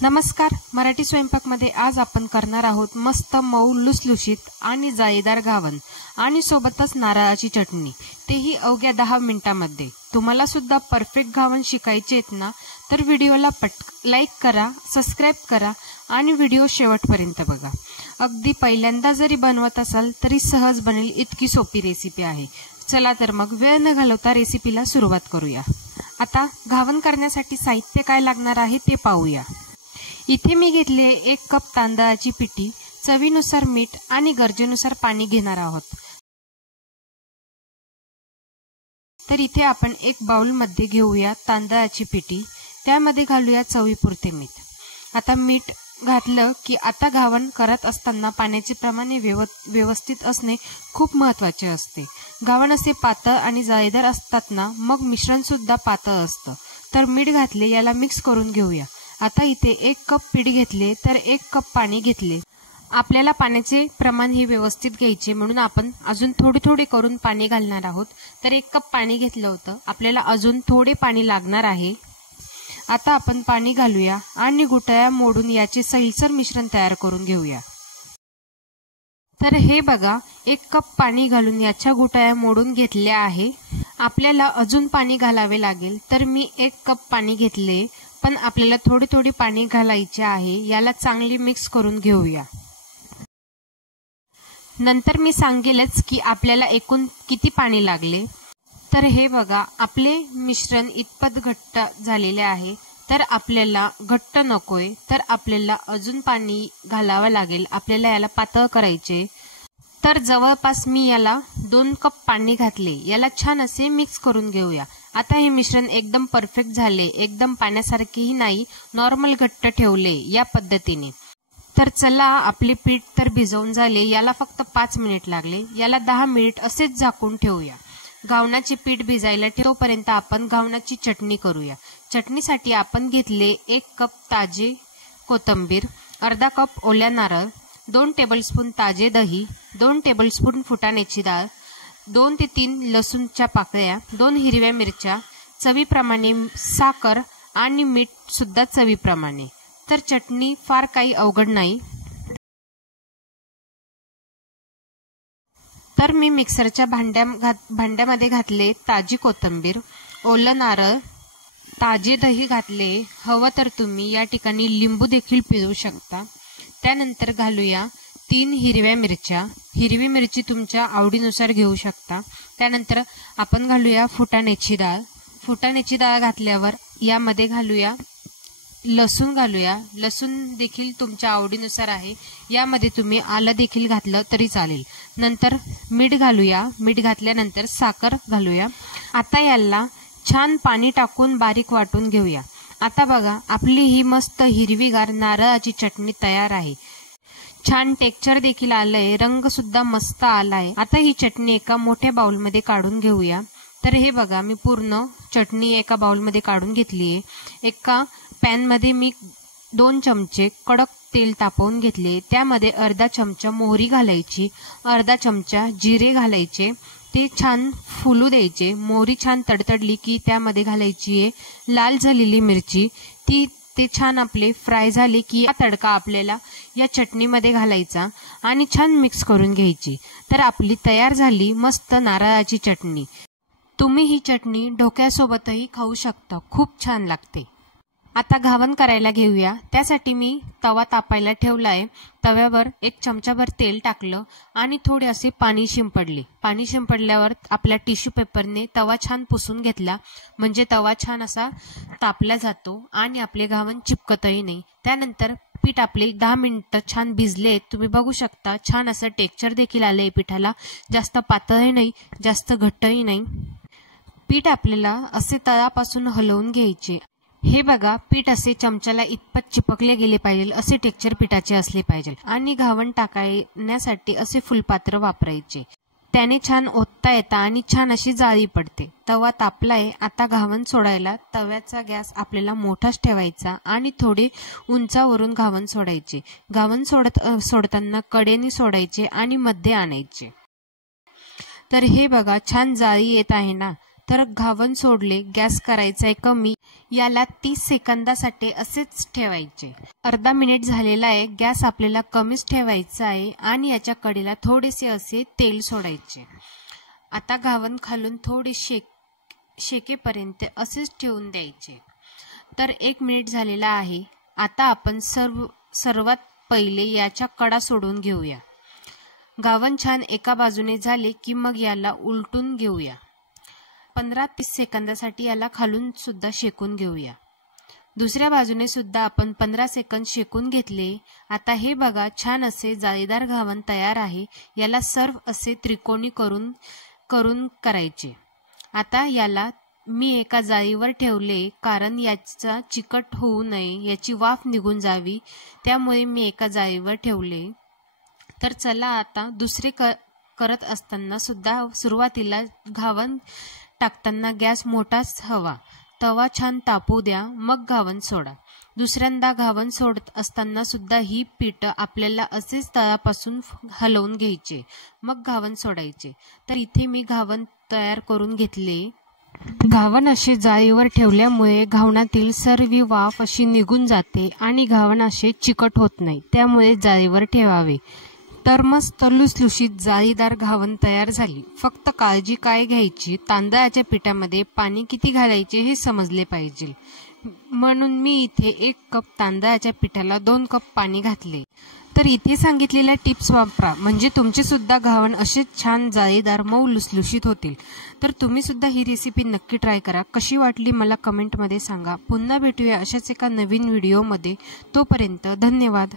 नमस्कार, मराठी स्वयंपाकमध्ये आज आपण करणार आहोत मस्त मऊ लुसलुशीत आणि जाळीदार घावन आणि सोबतच नारळाची चटणी, तेही अवघ्या 10 मिनिटांमध्ये। तुम्हाला सुद्धा परफेक्ट घावन शिकायचे आहेत ना, तर व्हिडिओला लाईक करा, सबस्क्राइब करा आणि व्हिडिओ शेवटपर्यंत बघा। अगदी पहिल्यांदा जरी बनवत असाल तरी सहज बनेल इतकी सोपी रेसिपी आहे। चला तर मग वेळ न घालवता रेसिपीला सुरुवात करूया। आता घावन करण्यासाठी साहित्य काय लागणार आहे ते पाहूया। इथे मी घेतले 1 कप तांदळाची पिठी, चवीनुसार मीठ आणि गरजेनुसार पाणी घेणार आहोत। तर इथे आपण 1 बाउल मध्ये घेऊया तांदळाची पिठी, त्यामध्ये घालूया चवीपुरते मीठ। आता मीठ घातलं की आता घावन करत असताना पाण्याचे प्रमाण व्यवस्थित असणे खूप महत्त्वाचे असते। घावन असे पातळ आणि जाळीदार असतात ना, मग मिश्रण सुद्धा पातळ असतं। तर मीठ घातले, याला मिक्स करून घेऊया। आता इथे 1 कप पीठ घेतले तर 1 कप पाणी घेतले। आपल्याला पाण्याचे प्रमाण हे व्यवस्थित घ्यायचे, म्हणून आपण अजून थोडे करून पाणी घालणार आहोत। तर 1 कप पाणी घेतलं होतं, आपल्याला अजून थोडे पाणी लागणार आहे। आता आपण पाणी घालूया आणि गुठळ्या मोडून याचे सैलसर मिश्रण तयार करून घेऊया। तर हे बघा, 1 कप पाणी घालून याच्या गुठळ्या मोडून घेतल्या आहे। आपल्याला अजून पाणी घालावे लागेल, तर मी 1 कप पाणी घेतले, पण आपल्याला थोडे पाणी घालायचे आहे। याला चांगले मिक्स करून घेऊया। नंतर मी सांगेलच की आपल्याला एकूण किती पाणी लागले। तर हे बघा, आपले मिश्रण इतपत घट्ट झालेले आहे। तर आपल्याला घट्ट नकोय, तर आपल्याला अजून पाणी घालावं लागेल। आपल्याला याला पातळ करायचे। तर जवळपास मी याला 2 कप पाणी घातले। याला छान असे मिक्स करून घेऊया। आता हे मिश्रण एकदम परफेक्ट झाले, एकदम पाण्यासारखेही नाही, नॉर्मल घट्ट ठेवले या पद्धतीने। तर चला, आपले पीठ तर भिजवून झाले, याला फक्त 5 मिनिट लागले। याला 10 मिनिट असेच झाकून ठेवूया। घावनाचे पीठ भिजायला ठेवपर्यंत आपण घावनाची चटणी करूया। चटणीसाठी आपण घेतले 1 कप ताजे कोथिंबीर, अर्धा कप ओल्या नारळ, 2 टेबलस्पून ताजे दही, 2 टेबलस्पून फुटाण्याची डाळ, 2 ते 3 लसूणच्या पाकळ्या, 2 हिरव्या मिरच्या, चवीप्रमाणे साखर आणि मीठ सुद्धा चवीप्रमाणे। तर चटणी फार काही अवघड नाही। तर मी मिक्सरच्या भांड्यामध्ये घातले ताजी कोथिंबीर, ओलं नारळ, ताजे दही घातले। हवं तर तुम्ही या ठिकाणी लिंबू देखील पिळू शकता। त्यानंतर घालूया 3 हिरव्या मिरच्या, हिरवी मिरची तुमच्या आवडीनुसार घेऊ शकता। त्यानंतर आपण घालूया फुटाण्याची डाळ, फुटाण्याची डाळ घातल्यावर यामध्ये घालूया लसूण घालूया, लसूण देखील तुमच्या आवडीनुसार आहे। यामध्ये तुम्ही आलं देखील घातलं तरी चालेल। नंतर मीठ घालूया, मीठ घातल्यानंतर साखर घालूया। आता याला छान पाणी टाकून बारीक वाटून घेऊया। आता बघा, आपली ही मस्त हिरवीगार नारळाची चटणी तयार आहे। छान टेक्स्चर देखील आलंय, रंग सुद्धा मस्त आलाय। आता ही चटणी एका मोठ्या बाउलमध्ये काढून घेऊया। तर हे बघा, मी पूर्ण चटणी एका बाउलमध्ये काढून घेतलीये। एका पॅन मध्ये मी 2 चमचे कडक तेल तापवून घेतले। त्यामध्ये अर्धा चमचा मोहरी घालायची, अर्धा चमचा जिरे घालायचे, ते छान फुलू द्यायचे। मोहरी छान तडतडली की त्यामध्ये घालायची आहे लाल झालेली मिरची, ते छान आपले फ्राय झाले की हा तडका आपल्याला या चटणीमध्ये घालायचा आणि छान मिक्स करून घ्यायची। तर आपली तयार झाली मस्त नारळाची चटणी। तुम्ही ही चटणी ढोक्यासोबतही खाऊ शकता, खूप छान लागते। आता घावन करायला घेऊया। त्यासाठी मी तवा तापायला ठेवलाय। तव्यावर 1 चमचाभर तेल टाकलं आणि थोडे असे पाणी शिंपडले। पाणी शिंपडल्यावर आपल्या टिश्यू पेपरने तवा छान पुसून घेतला, म्हणजे तवा छान असा तापला जातो आणि आपले घावन चिपकतही नाही। त्यानंतर पीठ आपले 10 मिनिटं छान भिजले, तुम्ही बघू शकता। छान असं टेक्स्चर देखील आलंय पिठाला, जास्त पातळही नाही, जास्त घट्टही नाही। पीठ आपल्याला असे तळापासून हलवून घ्यायचे। हे बघा, पीठ असे चमच्याला इतपत चिपकले गेले पाहिजे, असे टेक्स्चर पिठाचे असले पाहिजे। आणि घावन टाकण्यासाठी असे फुलपात्र वापरायचे, त्याने छान ओतता येतं आणि छान अशी जाळी पडते। तवा तापलाय, आता घावन सोडायला तव्याचा गॅस आपल्याला मोठाच ठेवायचा आणि थोडे उंचावरून घावन सोडायचे। घावन सोडताना कडेने सोडायचे आणि मध्ये आणायचे। तर हे बघा, छान जाळी येत आहे ना। तर घावन सोडले, गॅस करायचा आहे कमी। याला 30 सेकंदासाठी असेच ठेवायचे। अर्धा मिनिट झालेला आहे। गॅस आपल्याला कमीच ठेवायचा आहे आणि याच्या कडेला थोडेसे असे तेल सोडायचे। आता घावन खालून थोडे शेकेपर्यंत असेच ठेवून द्यायचे। तर 1 मिनिट झालेला आहे। आता आपण सर्वात पहिले याच्या कडा सोडून घेऊया। घावन छान एका बाजूने झाले की मग याला उलटून घेऊया। 15-30 सेकंदासाठी याला खालून सुद्धा शेकून घेऊया। दुसऱ्या बाजूने सुद्धा आपण 15 सेकंद शेकून घेतले। आता हे बघा छान असे जाळीदार घावन तयार आहे। याला सर्व असे त्रिकोणी करून करायचे। आता याला मी एका जाळीवर ठेवले कारण याचा चिकट होऊ नये, याची वाफ निघून जावी, त्यामुळे मी एका जाळीवर ठेवले। तर चला आता दुसरे करत असताना सुद्धा सुरुवातीला घावन टाकताना गॅस मोठाच हवा, तवा छान तापू द्या, मग घावन सोडा। दुसऱ्यांदा घावन सोडत असताना सुद्धा ही पीठ आपल्याला असेच तळापासून हलवून घ्यायचे, मग घावन सोडायचे। तर इथे मी घावन तयार करून घेतले। घावन असे जाळीवर ठेवल्यामुळे घावनातील सर्व वाफ अशी निघून जाते आणि घावन असे चिकट होत नाही, त्यामुळे जाळीवर ठेवावे। तर मस्त लुसलुशीत जाळीदार घावन तयार झाली। फक्त काळजी काय घ्यायची, तांदळाच्या पिठामध्ये पाणी किती घालायचे हे समजले पाहिजे, म्हणून मी इथे 1 कप तांदळाच्या पिठाला 2 कप पाणी घातले। तर इथे सांगितलेल्या टिप्स वापरा, म्हणजे तुमचे सुद्धा घावन असेच छान जाळीदार मऊ लुसलुशीत होतील। तर तुम्ही सुद्धा ही रेसिपी नक्की ट्राय करा। कशी वाटली मला कमेंटमध्ये सांगा। पुन्हा भेटूया अशाच एका नवीन व्हिडिओमध्ये। तोपर्यंत धन्यवाद।